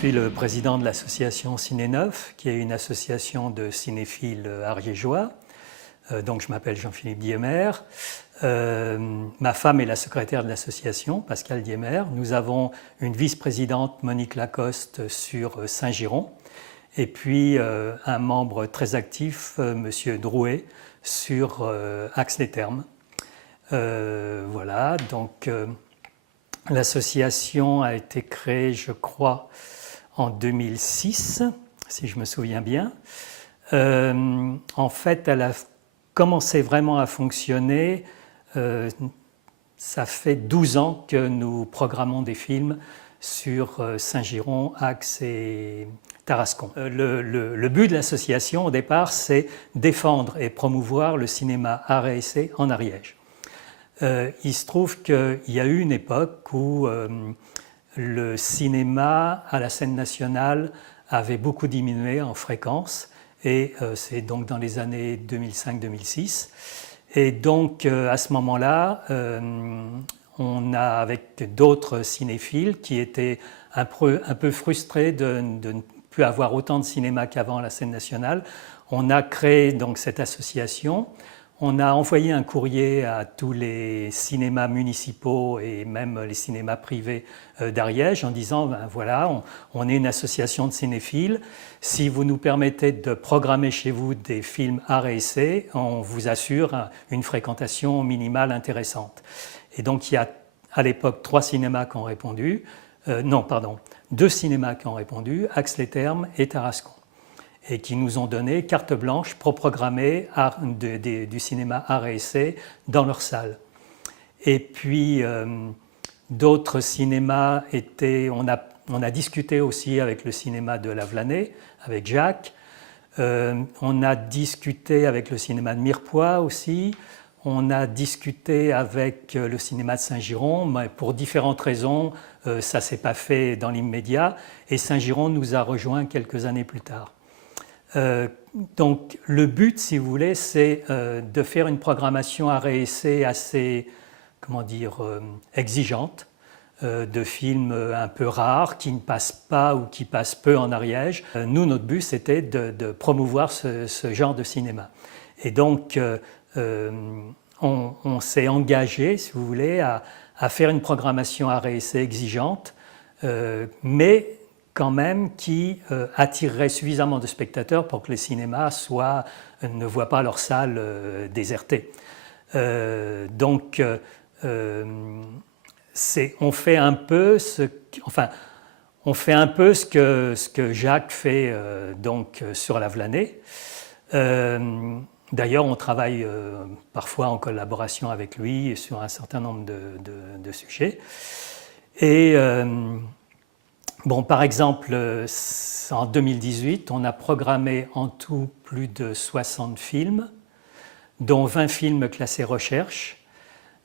suis le président de l'association Ciné Neuf, qui est une association de cinéphiles ariégeois. Donc je m'appelle Jean-Philippe Diemer. Ma femme est la secrétaire de l'association, Pascale Diemer. Nous avons une vice-présidente, Monique Lacoste, sur Saint-Giron. Et puis un membre très actif, Monsieur Drouet, sur Ax-les-Thermes. Voilà, donc l'association a été créée, je crois, en 2006, si je me souviens bien. En fait, elle a commencé vraiment à fonctionner. Ça fait 12 ans que nous programmons des films sur Saint-Giron, Ax et Tarascon. Le but de l'association, au départ, c'est défendre et promouvoir le cinéma art et essai en Ariège. Il se trouve qu'il y a eu une époque où le cinéma à la scène nationale avait beaucoup diminué en fréquence, et c'est donc dans les années 2005-2006. Et donc à ce moment-là, on a, avec d'autres cinéphiles qui étaient un peu frustrés de ne plus avoir autant de cinéma qu'avant à la scène nationale, on a créé donc cette association. On a envoyé un courrier à tous les cinémas municipaux et même les cinémas privés d'Ariège en disant ben voilà, on est une association de cinéphiles. Si vous nous permettez de programmer chez vous des films art et essai, on vous assure une fréquentation minimale intéressante. Et donc il y a à l'époque 3 cinémas qui ont répondu, deux cinémas qui ont répondu, Ax-les-Thermes et Tarascon, et qui nous ont donné carte blanche pour programmer du cinéma art et essai dans leur salle. Et puis d'autres cinémas on a discuté aussi avec le cinéma de Lavelanet, avec Jacques. On a discuté avec le cinéma de Mirepoix aussi. On a discuté avec le cinéma de Saint-Giron, mais pour différentes raisons, ça ne s'est pas fait dans l'immédiat. Et Saint-Giron nous a rejoints quelques années plus tard. Donc le but, si vous voulez, c'est de faire une programmation art et essai assez, exigeante, de films un peu rares qui ne passent pas ou qui passent peu en Ariège. Nous, notre but, c'était de promouvoir ce genre de cinéma. Et donc on s'est engagé, si vous voulez, à faire une programmation art et essai exigeante, mais quand même qui attirerait suffisamment de spectateurs pour que les cinémas ne voient pas leur salle désertée. Donc, on fait un peu ce que Jacques fait sur Lavelanet. D'ailleurs, on travaille parfois en collaboration avec lui sur un certain nombre de sujets. Et par exemple, en 2018, on a programmé en tout plus de 60 films, dont 20 films classés recherche,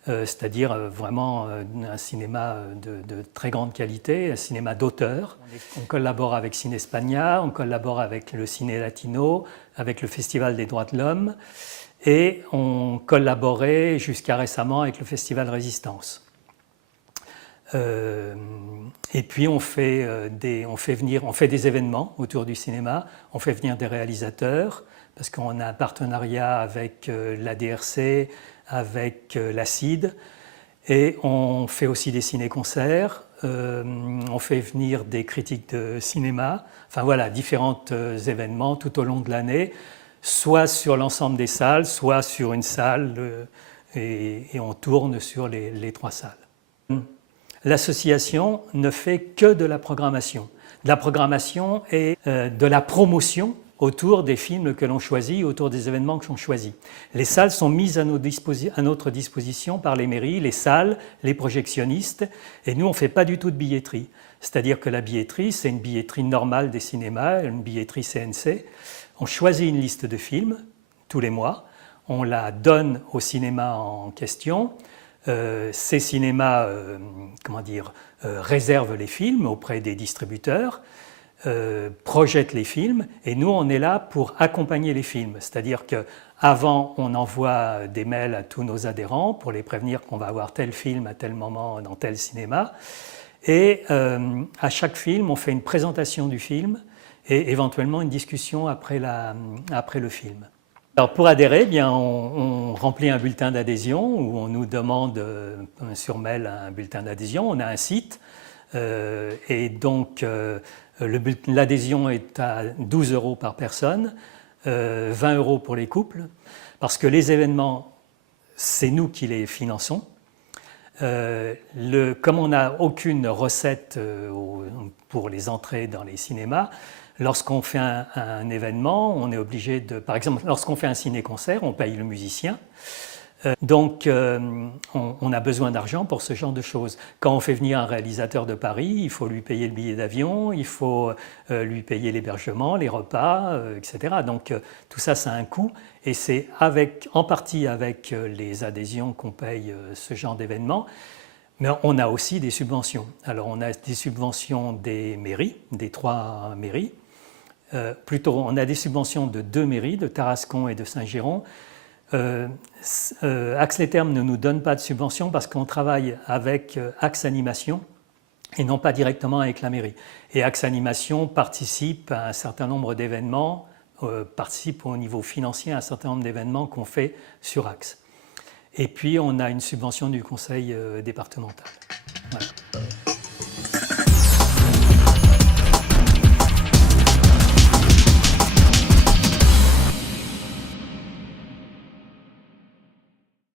c'est-à-dire vraiment un cinéma de très grande qualité, un cinéma d'auteur. On collabore avec Cinespagna, on collabore avec le Ciné Latino, avec le Festival des droits de l'homme, et on collaborait jusqu'à récemment avec le Festival Résistance. Et puis on fait des événements autour du cinéma, on fait venir des réalisateurs, parce qu'on a un partenariat avec l'ADRC, avec la CID, et on fait aussi des ciné-concerts, on fait venir des critiques de cinéma, enfin voilà, différents événements tout au long de l'année, soit sur l'ensemble des salles, soit sur une salle, et on tourne sur les 3 salles. L'association ne fait que de la programmation et de la promotion autour des films que l'on choisit, autour des événements que l'on choisit. Les salles sont mises à notre disposition par les mairies, les salles, les projectionnistes, et nous on ne fait pas du tout de billetterie. C'est-à-dire que la billetterie, c'est une billetterie normale des cinémas, une billetterie CNC. On choisit une liste de films tous les mois, on la donne au cinéma en question. Ces cinémas réservent les films auprès des distributeurs, projettent les films, et nous on est là pour accompagner les films. C'est-à-dire qu'avant on envoie des mails à tous nos adhérents pour les prévenir qu'on va avoir tel film à tel moment dans tel cinéma, Et à chaque film, on fait une présentation du film et éventuellement une discussion après le film. Alors pour adhérer, eh bien, on remplit un bulletin d'adhésion où on nous demande sur mail un bulletin d'adhésion. On a un site et donc l'adhésion est à 12 € par personne, 20 € pour les couples, parce que les événements, c'est nous qui les finançons. Comme on n'a aucune recette pour les entrées dans les cinémas, lorsqu'on fait un événement, on est obligé de... Par exemple, lorsqu'on fait un ciné-concert, on paye le musicien. Donc, on a besoin d'argent pour ce genre de choses. Quand on fait venir un réalisateur de Paris, il faut lui payer le billet d'avion, il faut lui payer l'hébergement, les repas, etc. Donc, tout ça, ça a un coût. Et c'est en partie avec les adhésions qu'on paye ce genre d'événements. Mais on a aussi des subventions. Alors, on a des subventions des mairies, des 3 mairies. Plutôt, on a des subventions de 2 mairies, de Tarascon et de Saint-Girons. Axe les Thermes ne nous donne pas de subvention parce qu'on travaille avec Axe Animation et non pas directement avec la mairie. Et Axe Animation participe à un certain nombre d'événements, participe au niveau financier à un certain nombre d'événements qu'on fait sur Axe. Et puis on a une subvention du conseil départemental. Voilà.